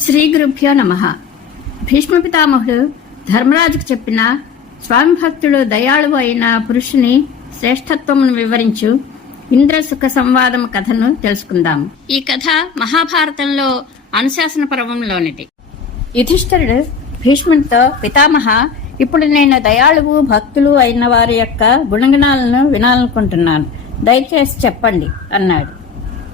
శ్రీ గురుభ్యో నమ. భీష్మ పితామహుడు ధర్మరాజుకు చెప్పిన స్వామి భక్తుడు దయాళువు అయిన పురుషుని శ్రేష్టత్వమును వివరించు. ఇంద్ర సుఖ సంవాదం కథను తెలుసుకుందాం. ఈ కథ మహాభారతంలో అనుశాసన పర్వంలోనిది. యుధిష్ఠరుడు భీష్మునితో పితామహ ఇప్పుడు నేను దయాళువు భక్తులు అయిన వారి యొక్క గుణగణాలను వినాలనుకుంటున్నాను. దయచేసి చెప్పండి అన్నాడు.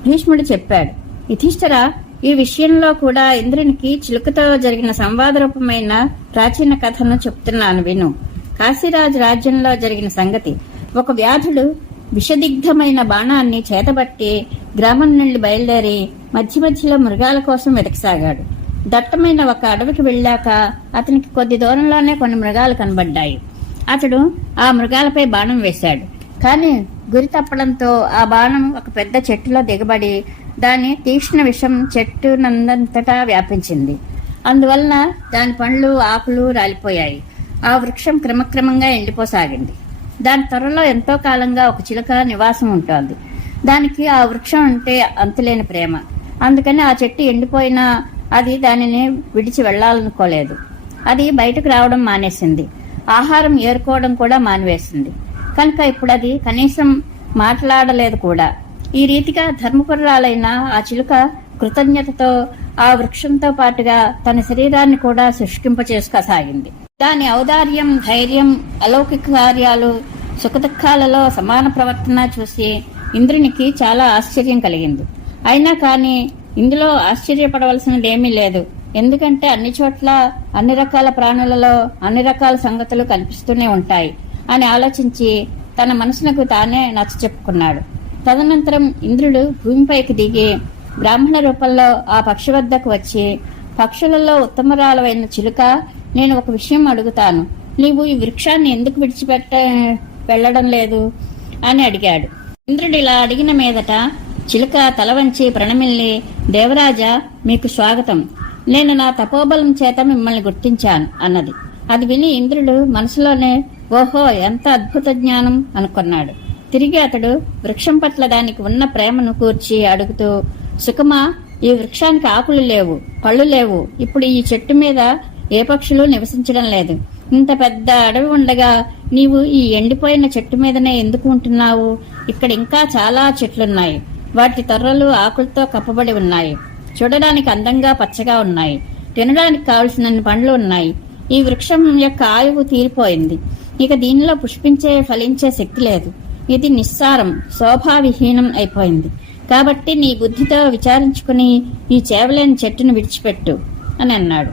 భీష్ముడు చెప్పాడు యుధిష్ఠర ఈ విషయంలో కూడా ఇంద్రునికి చిలుకతో జరిగిన సంవాద రూపమైన ప్రాచీన కథను చెప్తున్నాను విను. కాశీరాజు రాజ్యంలో జరిగిన సంగతి. ఒక వ్యాధుడు విషదిగ్ధమైన బాణాన్ని చేతబట్టి గ్రామం నుండి బయలుదేరి మధ్య మధ్యలో మృగాల కోసం వెతకసాగాడు. దట్టమైన ఒక అడవికి వెళ్ళాక అతనికి కొద్ది దూరంలోనే కొన్ని మృగాలు కనబడ్డాయి. అతడు ఆ మృగాలపై బాణం వేశాడు. కానీ గురి తప్పడంతో ఆ బాణం ఒక పెద్ద చెట్టులో దిగబడి దాని తీక్ష్ణ విషం చెట్టు నందంతటా వ్యాపించింది. అందువలన దాని పండ్లు ఆకులు రాలిపోయాయి. ఆ వృక్షం క్రమక్రమంగా ఎండిపోసాగింది. దాని త్వరలో ఎంతో కాలంగా ఒక చిలుక నివాసం ఉంటుంది. దానికి ఆ వృక్షం అంటే అంతులేని ప్రేమ. అందుకని ఆ చెట్టు ఎండిపోయినా అది దానిని విడిచి వెళ్ళాలనుకోలేదు అది బయటకు రావడం మానేసింది. ఆహారం ఏరుకోవడం కూడా మానివేసింది. కనుక ఇప్పుడు అది కనీసం మాట్లాడలేదు కూడా. ఈ రీతిగా ధర్మపురాలైన ఆ చిలుక కృతజ్ఞతతో ఆ వృక్షంతో పాటుగా తన శరీరాన్ని కూడా శుష్కింప చేసుకోసాగింది దాని ఔదార్యం ధైర్యం అలౌకిక కార్యాలు సుఖదుఖాలలో సమాన ప్రవర్తన చూసి ఇంద్రునికి చాలా ఆశ్చర్యం కలిగింది. అయినా కానీ ఇందులో ఆశ్చర్యపడవలసినదేమీ లేదు. ఎందుకంటే అన్ని చోట్ల అన్ని రకాల ప్రాణులలో అన్ని రకాల సంగతులు కనిపిస్తూనే ఉంటాయి అని ఆలోచించి తన మనసునకు తానే నచ్చ చెప్పుకున్నాడు తదనంతరం ఇంద్రుడు భూమిపైకి దిగి బ్రాహ్మణ రూపంలో ఆ పక్షి వద్దకు వచ్చి పక్షులలో ఉత్తమరాలవైన చిలుక నేను ఒక విషయం అడుగుతాను. నీవు ఈ వృక్షాన్ని ఎందుకు విడిచిపెట్ట వెళ్ళడం లేదు? అని అడిగాడు. ఇంద్రుడు ఇలా అడిగిన మీదట చిలుక తల వంచి ప్రణమిల్లి దేవరాజా మీకు స్వాగతం. నేను నా తపోబలం చేత మిమ్మల్ని గుర్తించాను అన్నది. అది విని ఇంద్రుడు మనసులోనే ఓహో ఎంత అద్భుత జ్ఞానం అనుకున్నాడు. తిరిగి అతడు వృక్షం పట్ల దానికి ఉన్న ప్రేమను కూర్చి అడుగుతూ సుఖమా ఈ వృక్షానికి ఆకులు లేవు పళ్ళు లేవు. ఇప్పుడు ఈ చెట్టు మీద ఏ పక్షులు నివసించడం లేదు. ఇంత పెద్ద అడవి ఉండగా నీవు ఈ ఎండిపోయిన చెట్టు మీదనే ఎందుకు ఉంటున్నావు? ఇక్కడ ఇంకా చాలా చెట్లున్నాయి. వాటి తొర్రలు ఆకులతో కప్పబడి ఉన్నాయి. చూడడానికి అందంగా పచ్చగా ఉన్నాయి. తినడానికి కావలసినన్ని పండ్లు ఉన్నాయి. ఈ వృక్షం యొక్క ఆయువు తీరిపోయింది. ఇక దీనిలో పుష్పించే ఫలించే శక్తి లేదు. ఇది నిస్సారం శోభావిహీనం అయిపోయింది. కాబట్టి నీ బుద్ధితో విచారించుకుని ఈ చేవలేని చెట్టును విడిచిపెట్టు అని అన్నాడు.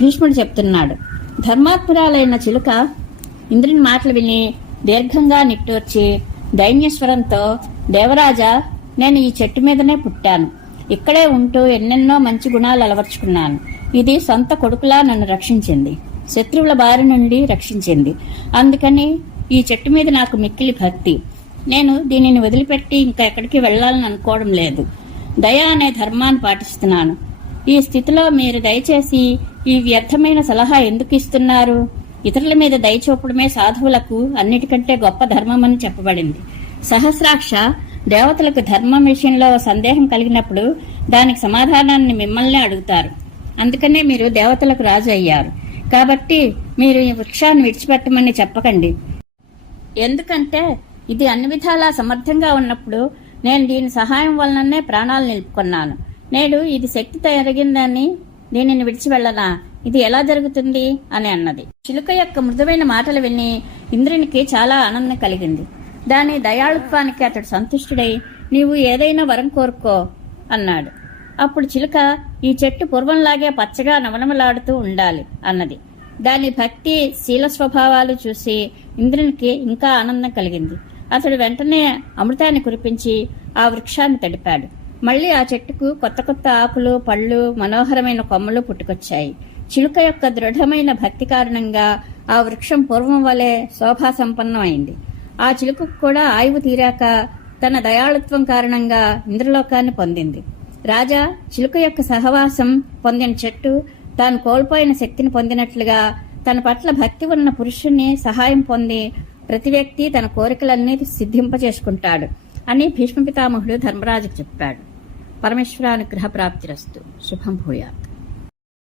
భీష్ముడు చెప్తున్నాడు. ధర్మాత్మురాలైన చిలుక ఇంద్రుని మాటలు విని దీర్ఘంగా నిట్టూర్చి దైన్యస్వరంతో దేవరాజా నేను ఈ చెట్టు మీదనే పుట్టాను. ఇక్కడే ఉంటూ ఎన్నెన్నో మంచి గుణాలు అలవర్చుకున్నాను. ఇది సొంత కొడుకులా నన్ను రక్షించింది. శత్రువుల బారి నుండి రక్షించింది. అందుకని ఈ చెట్టు మీద నాకు మిక్కిలి భక్తి. నేను దీనిని వదిలిపెట్టి ఇంకా ఎక్కడికి వెళ్ళాలని అనుకోవడం లేదు. దయ అనే ధర్మాన్ని పాటిస్తున్నాను. ఈ స్థితిలో మీరు దయచేసి ఈ వ్యర్థమైన సలహా ఎందుకు ఇస్తున్నారు? ఇతరుల మీద దయ చూపడమే సాధువులకు అన్నిటికంటే గొప్ప ధర్మం అని చెప్పబడింది. సహస్రాక్ష దేవతలకు ధర్మం విషయంలో సందేహం కలిగినప్పుడు దానికి సమాధానాన్ని మిమ్మల్ని అడుగుతారు. అందుకనే మీరు దేవతలకు రాజు అయ్యారు. కాబట్టి మీరు ఈ వృక్షాన్ని విడిచిపెట్టమని చెప్పకండి. ఎందుకంటే ఇది అన్ని విధాలా సమర్థంగా ఉన్నప్పుడు నేను దీని సహాయం వలననే ప్రాణాలు నిలుపుకున్నాను. నేడు ఇది శక్తి తరిగిందని దీనిని విడిచి వెళ్ళనా? ఇది ఎలా జరుగుతుంది? అని అన్నది. చిలుక యొక్క మృదువైన మాటలు విని ఇంద్రునికి చాలా ఆనందం కలిగింది. దాని దయాళుత్వానికి అతడు సంతుష్టుడై నీవు ఏదైనా వరం కోరుకో అన్నాడు. అప్పుడు చిలుక ఈ చెట్టు పూర్వంలాగే పచ్చగా నవనమలాడుతూ ఉండాలి అన్నది. దాని భక్తి శీల స్వభావాలు చూసి ఇంద్రునికి ఇంకా ఆనందం కలిగింది. అతడు వెంటనే అమృతాన్ని కురిపించి ఆ వృక్షాన్ని తడిపాడు. మళ్ళీ ఆ చెట్టుకు కొత్త కొత్త ఆకులు పళ్ళు మనోహరమైన కొమ్మలు పుట్టుకొచ్చాయి. చిలుక యొక్క దృఢమైన భక్తి కారణంగా ఆ వృక్షం పూర్వం వలె శోభా సంపన్నమైంది ఆ చిలుకకు కూడా ఆయువు తీరాక తన దయాళుత్వం కారణంగా ఇంద్రలోకాన్ని పొందింది. రాజా చిలుక యొక్క సహవాసం పొందిన చెట్టు తాను కోల్పోయిన శక్తిని పొందినట్లుగా తన పట్ల భక్తి ఉన్న పురుషుణ్ణి సహాయం పొంది ప్రతి వ్యక్తి తన కోరికలన్నీ సిద్ధింపచేసుకుంటాడు అని భీష్మ పితామహుడు ధర్మరాజుకు చెప్పాడు. పరమేశ్వరానుగ్రహ ప్రాప్తిరస్తు. శుభం భూయాలు